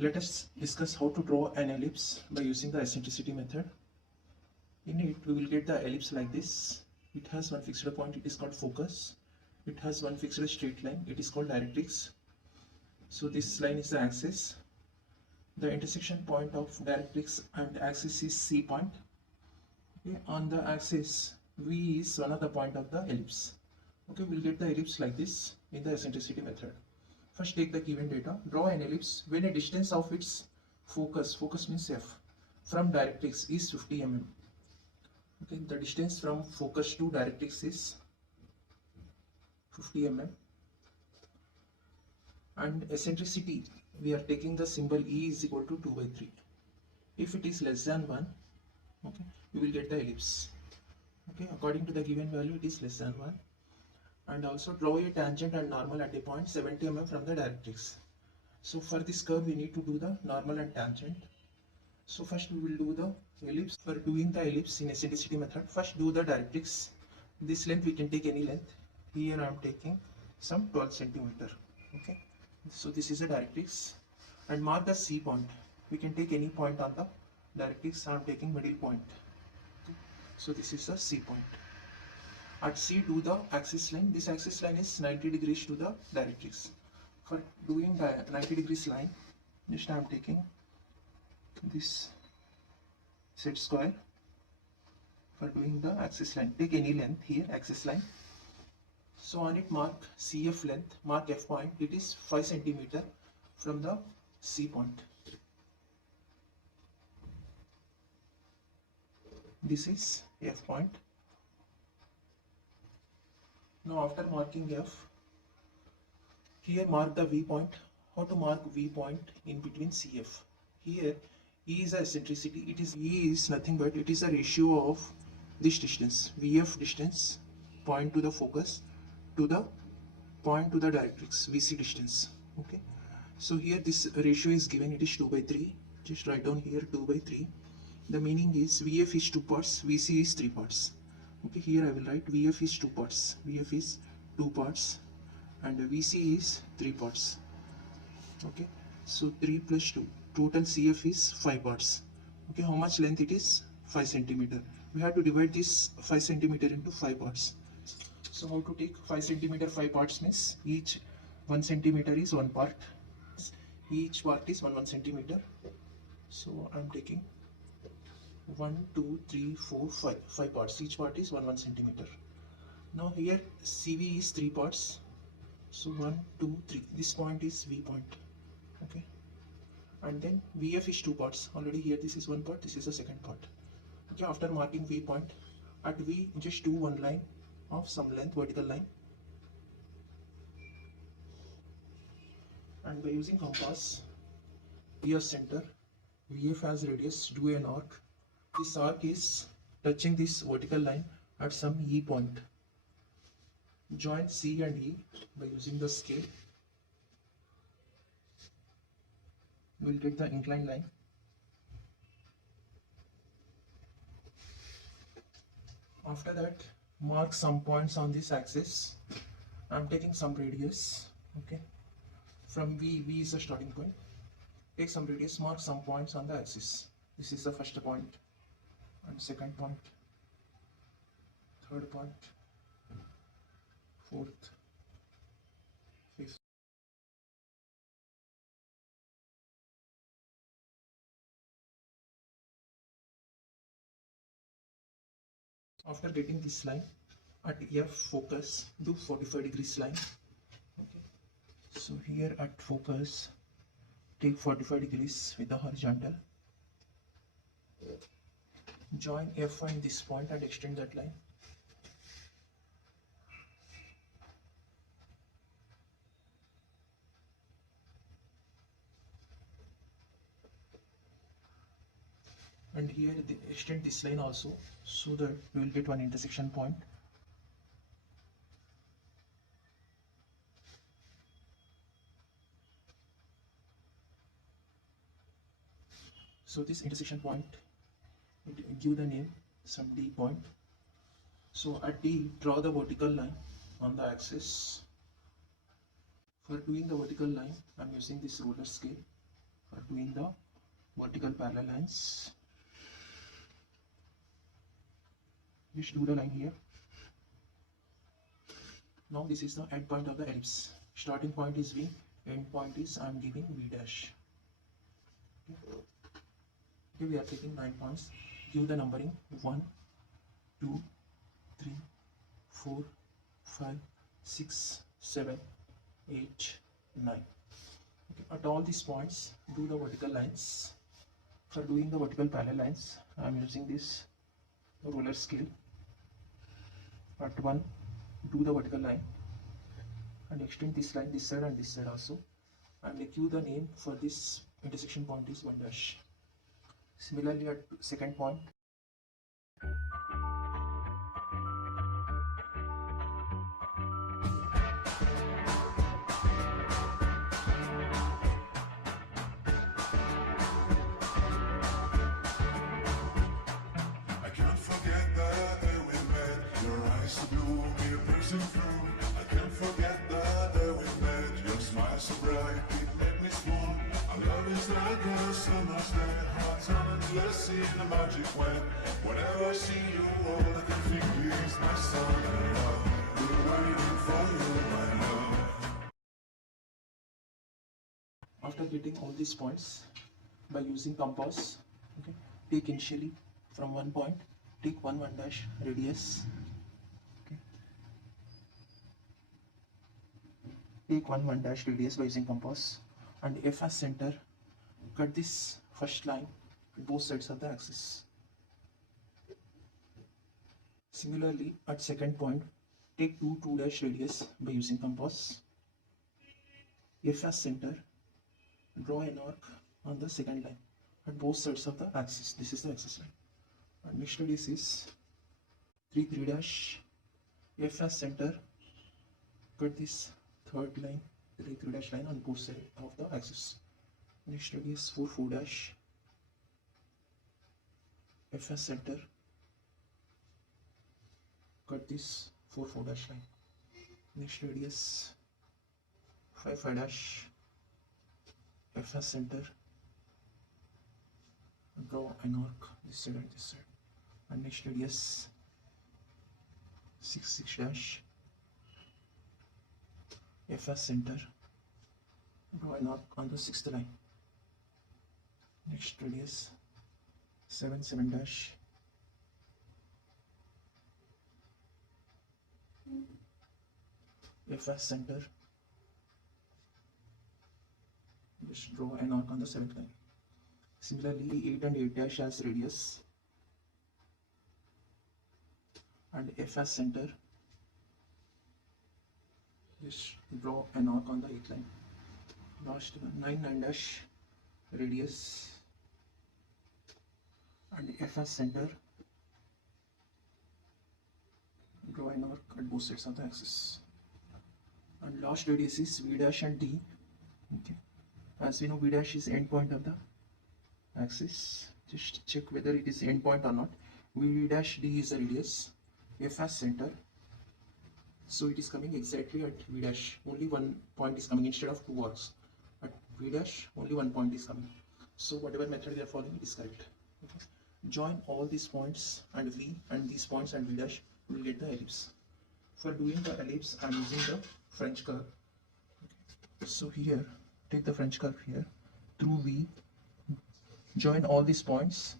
Let us discuss how to draw an ellipse by using the eccentricity method. In it, we will get the ellipse like this. It has one fixed point, it is called focus. It has one fixed straight line, it is called directrix. So this line is the axis. The intersection point of directrix and axis is C point. Okay. On the axis, V is one of the point of the ellipse. Okay, we'll get the ellipse like this in the eccentricity method. First take the given data, draw an ellipse when a distance of its focus means F, from directrix is 50 mm. Okay, the distance from focus to directrix is 50 mm. And eccentricity, we are taking the symbol E is equal to 2 by 3. If it is less than 1, okay, we will get the ellipse. Okay, according to the given value, it is less than 1. And also draw a tangent and normal at a point 70 mm from the directrix. So for this curve, we need to do the normal and tangent. So first we will do the ellipse. For doing the ellipse in eccentricity method, first do the directrix. This length we can take any length. Here I am taking some 12 centimeter. Okay. So this is the directrix. And mark the C point. We can take any point on the directrix. I am taking middle point. Okay. So this is the C point. At C, do the axis line. This axis line is 90 degrees to the directrix. For doing the 90 degrees line, just I am taking this set square. For doing the axis line, take any length here, axis line. So on it mark CF length, mark F point. It is 5 centimeter from the C point. This is F point. Now after marking F, here mark the V point. How to mark V point in between CF? Here E is a eccentricity. It is E is nothing but it is a ratio of this distance, VF distance, point to the focus, to the point to the directrix, VC distance. Okay. So here this ratio is given. It is 2 by 3. Just write down here 2 by 3. The meaning is VF is 2 parts, VC is 3 parts. Okay, here I will write VF is 2 parts, VF is 2 parts and VC is 3 parts. Okay, so 3 plus 2, total CF is 5 parts. Okay, how much length it is? 5 centimeter. We have to divide this 5 centimeter into 5 parts. So how to take 5 centimeter 5 parts means each 1 centimeter is 1 part. Each part is 1 centimeter. So I am taking 1, 2, 3, 4, 5. 5 parts. Each part is 1 centimeter. Now here CV is 3 parts. So 1, 2, 3. This point is V point. Okay. And then VF is 2 parts. Already here this is 1 part. This is the second part. Okay. After marking V point, at V just do one line of some length, vertical line. And by using compass, VF center, VF as radius, do an arc. This arc is touching this vertical line at some E point. Join C and E by using the scale. You will get the inclined line. After that, mark some points on this axis. I am taking some radius. Okay. From V is the starting point. Take some radius, mark some points on the axis. This is the first point. And second point, third point, fourth, fifth. After getting this line, at F focus, do 45 degrees line. Okay. So here at focus, take 45 degrees with the horizontal. Join F in this point and extend that line. And here extend this line also, so that we will get one intersection point. So this intersection point, give the name some D point. So at D, draw the vertical line on the axis. For doing the vertical line, I am using this roller scale. For doing the vertical parallel lines. Just do the line here. Now this is the end point of the ellipse. Starting point is V, end point is I am giving V dash. Okay, we are taking 9 points. Give the numbering 1, 2, 3, 4, 5, 6, 7, 8, 9. Okay, at all these points, do the vertical lines. For doing the vertical parallel lines, I am using this roller scale. At 1, do the vertical line and extend this line this side and this side also, and give the name for this intersection point is 1 dash. Similarly at second point, whenever I see you, all I can think is my son and love. We're waiting for you, my love. after getting all these points by using compass, okay, take initially from one point, take 1 dash radius, okay, take 1 dash radius by using compass, and F as center, cut this first line at both sides of the axis. Similarly, at second point, take 2 dash radius by using compass. F as center, draw an arc on the second line at both sides of the axis. This is the axis line. And next radius is 3 dash. F as center, cut this third line, 3 dash line on both sides of the axis. Next radius 4 dash. F as center, cut this 4 dash line. Next radius 5 dash. F as center, draw an arc this side and this side. And next radius 6 dash. F as center, draw an arc on the sixth line. Next radius 7 dash. F as center, just draw an arc on the seventh line. Similarly, 8 and 8 dash as radius, and F as center, just draw an arc on the 8th line. Last one, 9 dash radius, and F as center, draw an arc at both sides of the axis. And last radius is V dash and D. Okay, as we know, V dash is end point of the axis. Just check whether it is end point or not. V dash D is the radius. F as center, so it is coming exactly at V dash. Only one point is coming instead of 2 arcs. At V dash, only one point is coming. So whatever method we are following, it is correct. Okay. Join all these points and V and these points and V dash, we will get the ellipse. For doing the ellipse, I am using the French curve. Okay. So here, take the French curve here through V. Join all these points.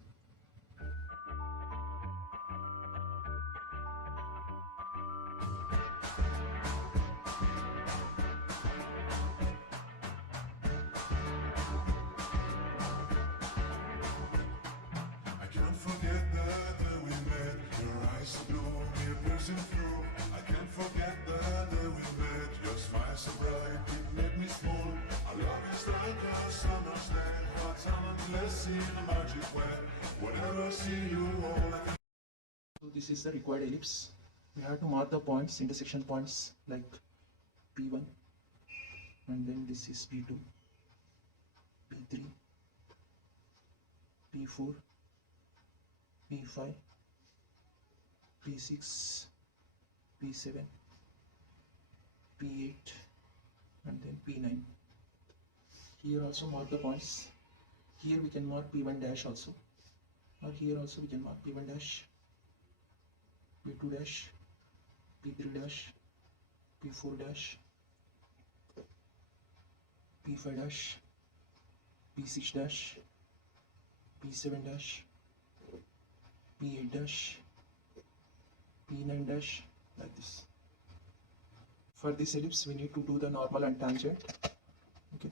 So this is the required ellipse. We have to mark the points, intersection points like P1, and then this is P2, P3, P4, P5, P6, P7, P8, and then P9. Here also mark the points Here we can mark P1 dash also, or here also we can mark P1 dash, P2 dash, P3 dash, P4 dash, P5 dash, P6 dash, P7 dash, P8 dash, P9 dash, like this. For this ellipse we need to do the normal and tangent. Okay,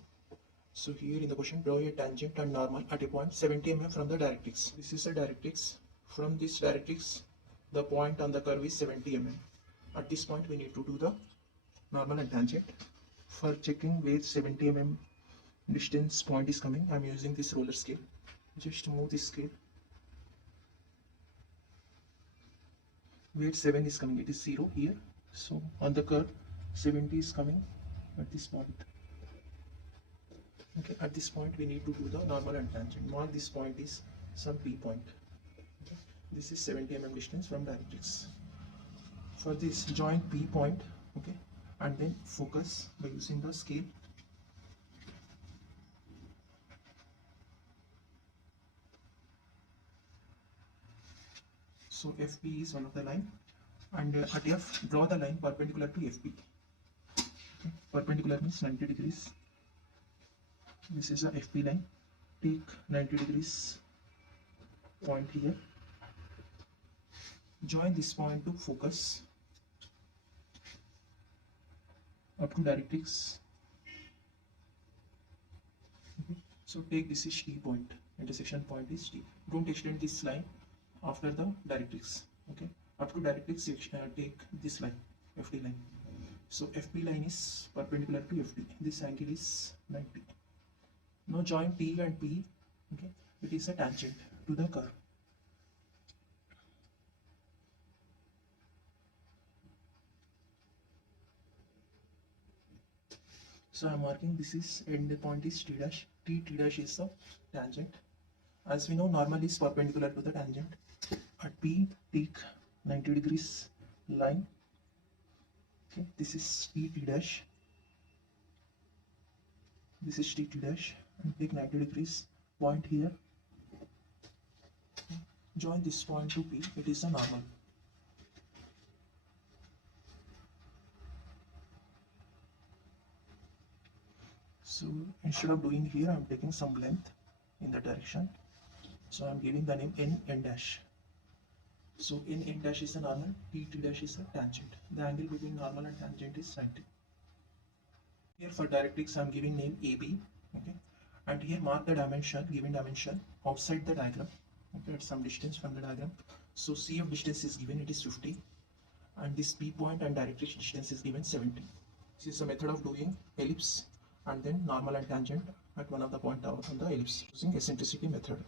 so here in the question, draw a tangent and normal at a point 70 mm from the directrix. This is a directrix. From this directrix the point on the curve is 70 mm. At this point we need to do the normal and tangent. For checking where 70 mm distance point is coming, I am using this roller scale. Just move this scale. Where 7 is coming, it is 0 here. So on the curve 70 is coming at this point. Okay, at this point we need to do the normal and tangent. Mark this point is some P point. Okay. This is 70 mm distance from directrix. For this, join P point, okay, and then focus by using the scale. So FP is one of the line, and at F draw the line perpendicular to FP. Okay. Perpendicular means 90 degrees. This is a FP line. Take 90 degrees point here. Join this point to focus up to directrix. Okay. So take this is T point. Intersection point is T. Don't extend this line after the directrix. Okay. Up to directrix, take this line, FT line. So FP line is perpendicular to FT. This angle is 90. Now join T and P. Okay. It is a tangent to the curve. So I am marking this is end point is T dash. T dash is the tangent. As we know, normal is perpendicular to the tangent. At P, take 90 degrees line. Okay, this is T dash. This is T dash, and take 90 degrees point here. Okay. Join this point to P. It is a normal. So instead of doing here, I am taking some length in the direction. So I am giving the name N dash. So N dash is a normal, T dash is a tangent. The angle between normal and tangent is 90. Here for directrix I am giving name AB. Okay, and here mark the dimension, given dimension outside the diagram. Okay, at some distance from the diagram. So CF distance is given, it is 50, and this P point and directrix distance is given 70. This is a method of doing ellipse and then normal and tangent at one of the point on the ellipse using eccentricity method.